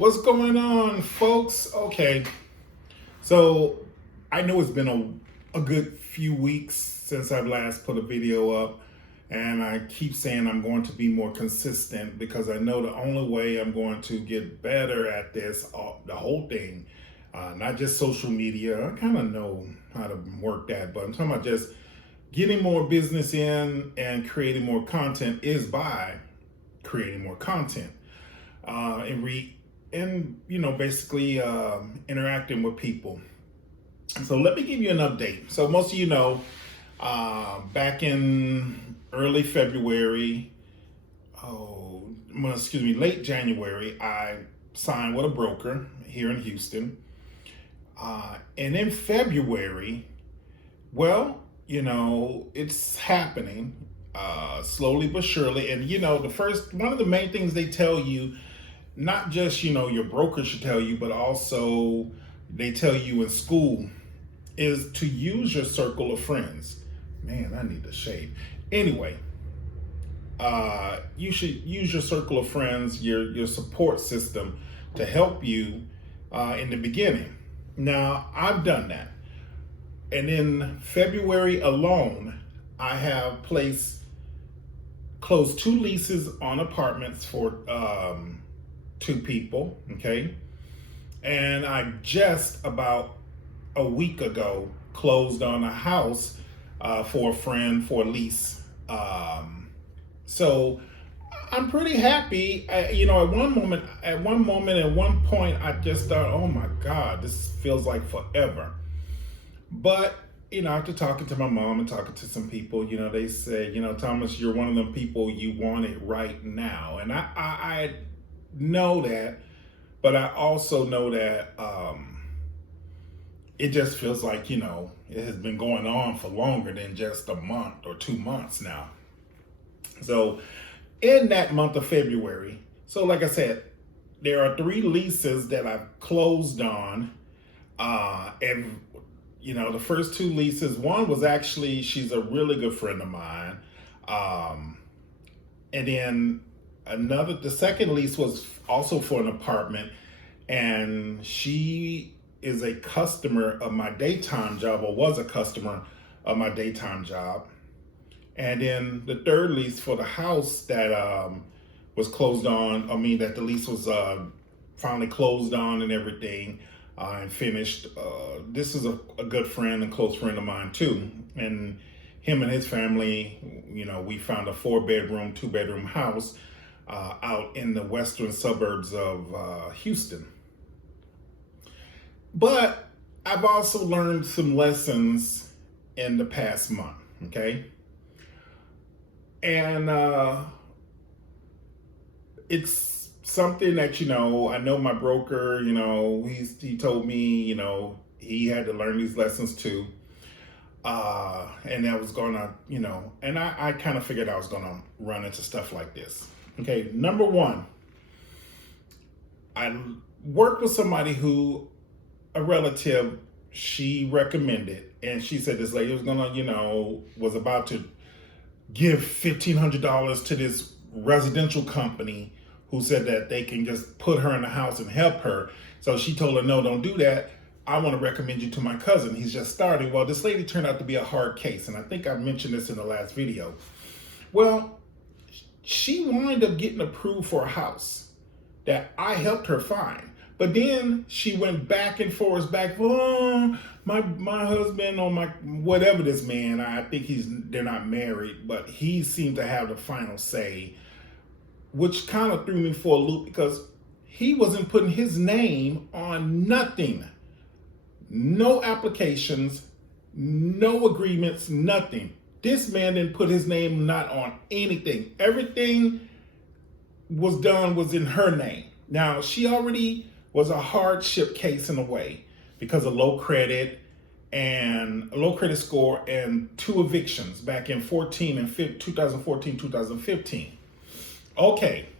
What's going on, folks? Okay, so I know it's been a good few weeks since I've last put a video up, and I keep saying I'm going to be more consistent because I know the only way I'm going to get better at this, the whole thing, not just social media. I kind of know how to work that, but I'm talking about just getting more business in and creating more content is by creating more content and basically interacting with people. So let me give you an update. So most of you know, back in early February, late January, I signed with a broker here in Houston. And in February, well, it's happening slowly but surely. And one of the main things they tell you, not just your broker should tell you, but also they tell you in school, is to use your circle of friends. Man, I need to shave. Anyway, you should use your circle of friends, your support system, to help you in the beginning. Now, I've done that. And in February alone, I have closed 2 leases on apartments for 2 people, okay? And I just about a week ago closed on a house for a friend for a lease. So I'm pretty happy. At one point, I just thought, oh my God, this feels like forever. But, after talking to my mom and talking to some people, they say, Thomas, you're one of them people, you want it right now. And I know that, but I also know that it just feels like, it has been going on for longer than just a month or 2 months now. So in that month of February, so like I said, there are 3 leases that I've closed on. And the first 2 leases, one was actually, she's a really good friend of mine. And then the second lease was also for an apartment, and she is a customer of my daytime job, or was a customer of my daytime job. And then the third lease for the house that was closed on, that the lease was finally closed on and everything, and finished. This is a good friend and close friend of mine too. And him and his family, we found a 4-bedroom, 2-bedroom house out in the western suburbs of Houston. But I've also learned some lessons in the past month, okay? And it's something that, I know my broker, he told me, he had to learn these lessons too. And I was gonna, and I kind of figured I was gonna run into stuff like this. Okay, number one, I worked with somebody a relative, she recommended, and she said this lady was gonna, was about to give $1,500 to this residential company who said that they can just put her in the house and help her. So she told her, no, don't do that. I want to recommend you to my cousin. He's just starting. Well, this lady turned out to be a hard case, and I think I mentioned this in the last video. Well, she wound up getting approved for a house that I helped her find. But then she went back and forth, my husband or my whatever this man, I think they're not married, but he seemed to have the final say, which kind of threw me for a loop because he wasn't putting his name on nothing. No applications, no agreements, nothing. This man didn't put his name not on anything. Everything was in her name. Now, she already was a hardship case in a way because of low credit score and 2 evictions back in 2014, 2015. Okay.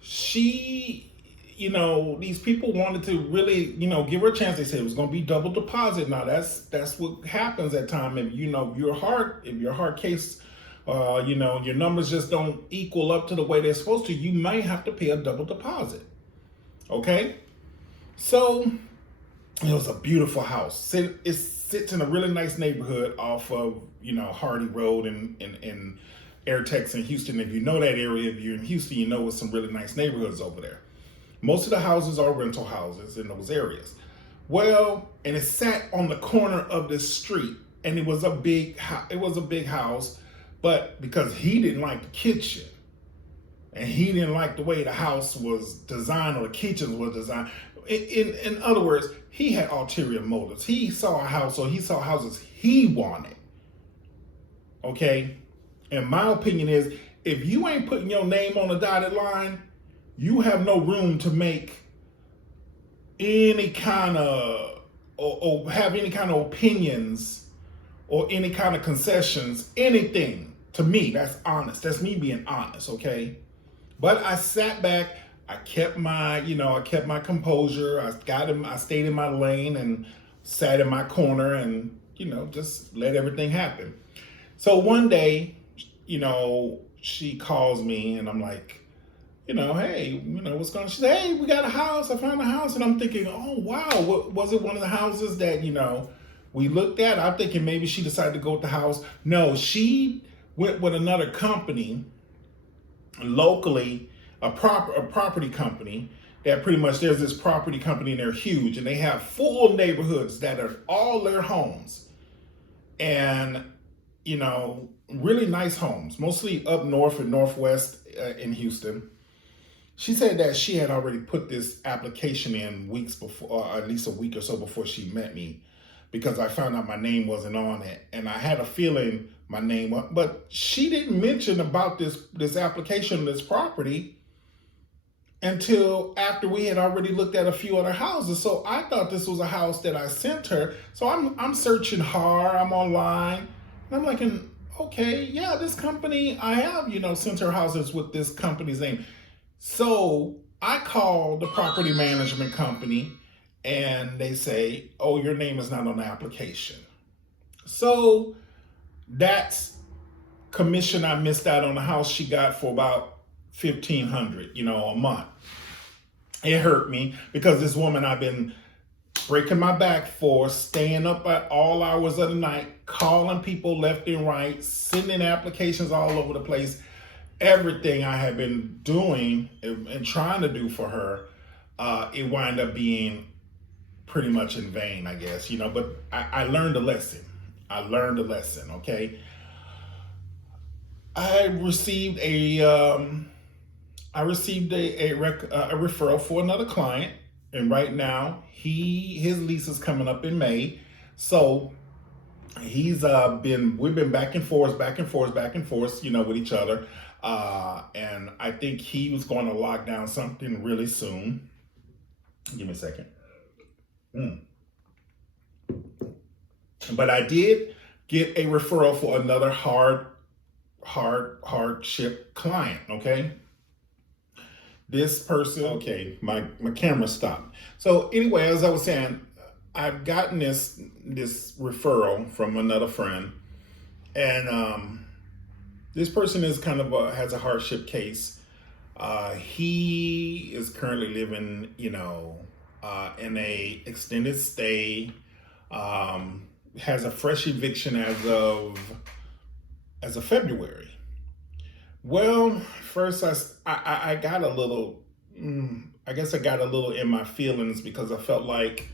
She, these people wanted to really, give her a chance. They said it was going to be double deposit. Now that's what happens at time. If your hard case, your numbers just don't equal up to the way they're supposed to, you might have to pay a double deposit. Okay? So it was a beautiful house. It sits in a really nice neighborhood off of, Hardy Road in Airtex in Houston. If you know that area, if you're in Houston, you know it's some really nice neighborhoods over there. Most of the houses are rental houses in those areas. Well, and it sat on the corner of this street, and it was a big house, but because he didn't like the kitchen, and he didn't like the way the house was designed or the kitchen was designed. In other words, he had ulterior motives. He saw a house, or he saw houses he wanted. Okay? And my opinion is, if you ain't putting your name on the dotted line, you have no room to make any kind of, or have any kind of opinions or any kind of concessions, anything. To me, that's honest. That's me being honest, okay? But I sat back, I kept my composure. I stayed in my lane and sat in my corner and, just let everything happen. So one day, she calls me and I'm like, hey, what's going on? She said, hey, we got a house. I found a house. And I'm thinking, oh, wow. Was it one of the houses that, we looked at? I'm thinking maybe she decided to go with the house. No, she went with another company locally, a property company that pretty much, there's this property company and they're huge and they have full neighborhoods that are all their homes. And, really nice homes, mostly up north and northwest in Houston. She said that she had already put this application in weeks before, or at least a week or so before she met me, because I found out my name wasn't on it. And I had a feeling my name was, but she didn't mention about this application, this property, until after we had already looked at a few other houses. So I thought this was a house that I sent her. So I'm searching hard, I'm online, and I'm like, okay, yeah, this company, I have, sent her houses with this company's name. So I called the property management company and they say, oh, your name is not on the application. So that's commission I missed out on the house she got for about $1,500, a month. It hurt me because this woman I've been breaking my back for, staying up at all hours of the night, calling people left and right, sending applications all over the place. Everything I had been doing and trying to do for her, it wound up being pretty much in vain, I guess, but I learned a lesson. Okay? I received a referral for another client, and right now his lease is coming up in May, so we've been back and forth, with each other, and I think he was going to lock down something really soon. Give me a second. But I did get a referral for another hardship client, okay? This person, okay, my camera stopped. So anyway, as I was saying, I've gotten this referral from another friend, and this person is has a hardship case. He is currently living, in a extended stay. Has a fresh eviction as of February. Well, first I got a little, I guess I got a little in my feelings because I felt like,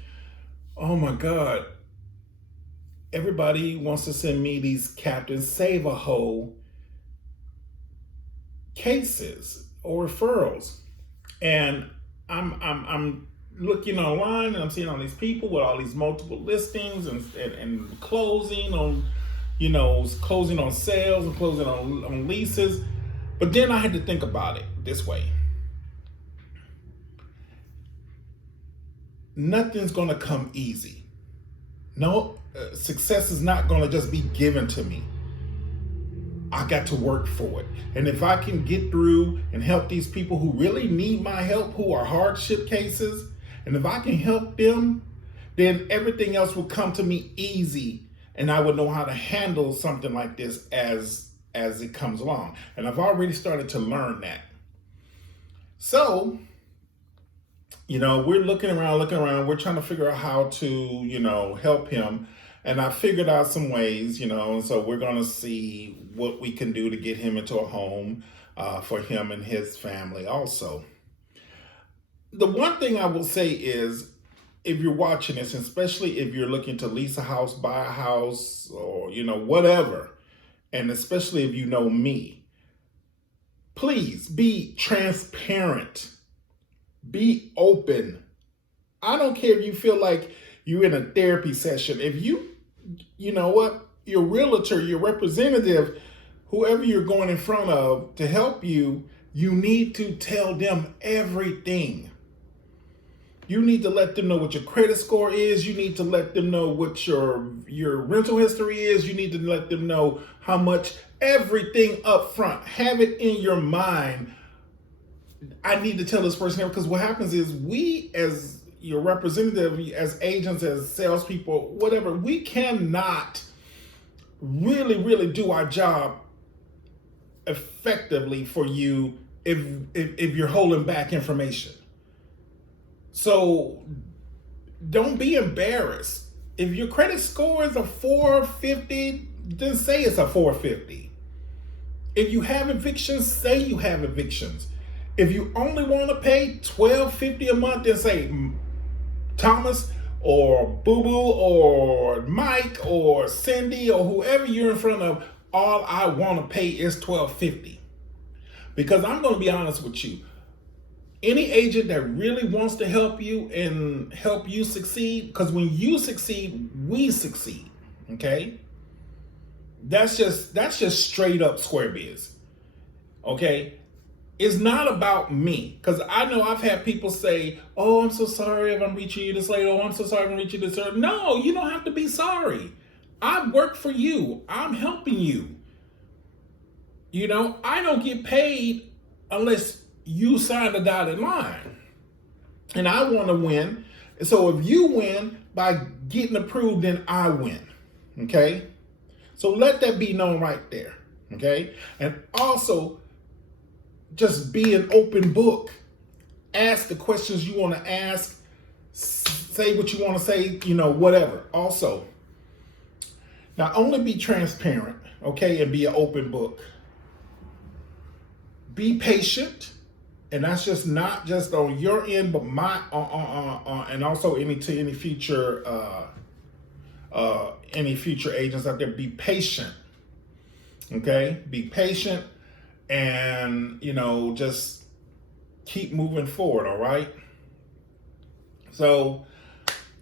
oh my God, everybody wants to send me these Captain Save-A-Ho cases or referrals, and I'm looking online and I'm seeing all these people with all these multiple listings and closing on, closing on sales and closing on leases. But then I had to think about it this way. Nothing's going to come easy. No, success is not going to just be given to me. I got to work for it. And if I can get through and help these people who really need my help, who are hardship cases, and if I can help them, then everything else will come to me easy, and I would know how to handle something like this as it comes along. And I've already started to learn that. So we're looking around. We're trying to figure out how to, help him. And I figured out some ways, and so we're going to see what we can do to get him into a home for him and his family also. The one thing I will say is, if you're watching this, especially if you're looking to lease a house, buy a house, or, whatever, and especially if you know me, please be transparent. Be open. I don't care if you feel like you're in a therapy session. If you know what, your realtor, your representative, whoever you're going in front of to help you, you need to tell them everything. You need to let them know what your credit score is. You need to let them know what your rental history is. You need to let them know how much, everything up front. Have it in your mind. I need to tell this person, because what happens is, we as your representative, as agents, as salespeople, whatever, we cannot really do our job effectively for you if you're holding back information. So don't be embarrassed. If your credit score is a 450, then say it's a 450. If you have evictions, say you have evictions. If you only want to pay $1,250 a month, then say, Thomas or Boo Boo or Mike or Cindy or whoever you're in front of, all I want to pay is $1,250. Because I'm going to be honest with you. Any agent that really wants to help you and help you succeed, because when you succeed, we succeed. Okay? That's just straight up square biz. Okay? It's not about me, because I know I've had people say, oh, I'm so sorry if I'm reaching you this late. Oh, I'm so sorry if I'm reaching you this early. No, you don't have to be sorry. I work for you. I'm helping you. I don't get paid unless you sign the dotted line. And I want to win. So if you win by getting approved, then I win. Okay? So let that be known right there. Okay? And also, just be an open book. Ask the questions you want to ask. Say what you want to say, whatever. Also, not only be transparent, okay, and be an open book. Be patient, and that's just not just on your end, but and also any future agents out there. Be patient, okay? Be patient. And, just keep moving forward, all right? So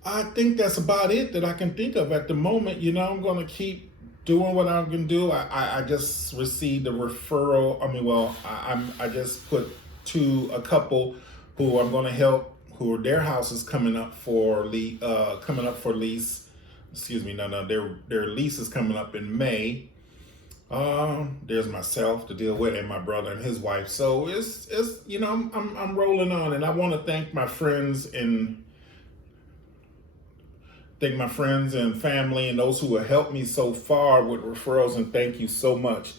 I think that's about it that I can think of at the moment. I'm going to keep doing what I'm going to do. I just received a referral. I just put a couple who I'm going to help, who their house is coming up for lease. Excuse me, their lease is coming up in May. There's myself to deal with, and my brother and his wife. So it's I'm rolling on, and I want to thank my friends and family and those who have helped me so far with referrals, and thank you so much.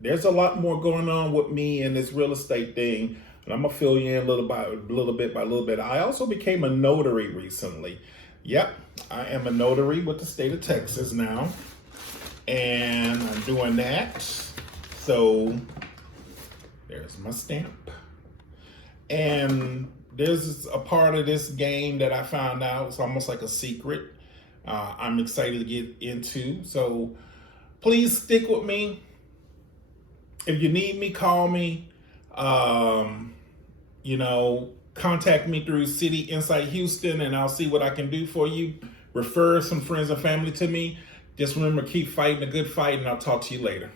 There's a lot more going on with me in this real estate thing, and I'm gonna fill you in little bit by little bit. I also became a notary recently. Yep, I am a notary with the state of Texas now. And I'm doing that. So there's my stamp. And there's a part of this game that I found out. It's almost like a secret. I'm excited to get into. So please stick with me. If you need me, call me. Contact me through City Insight Houston, and I'll see what I can do for you. Refer some friends and family to me. Just remember, keep fighting a good fight, and I'll talk to you later.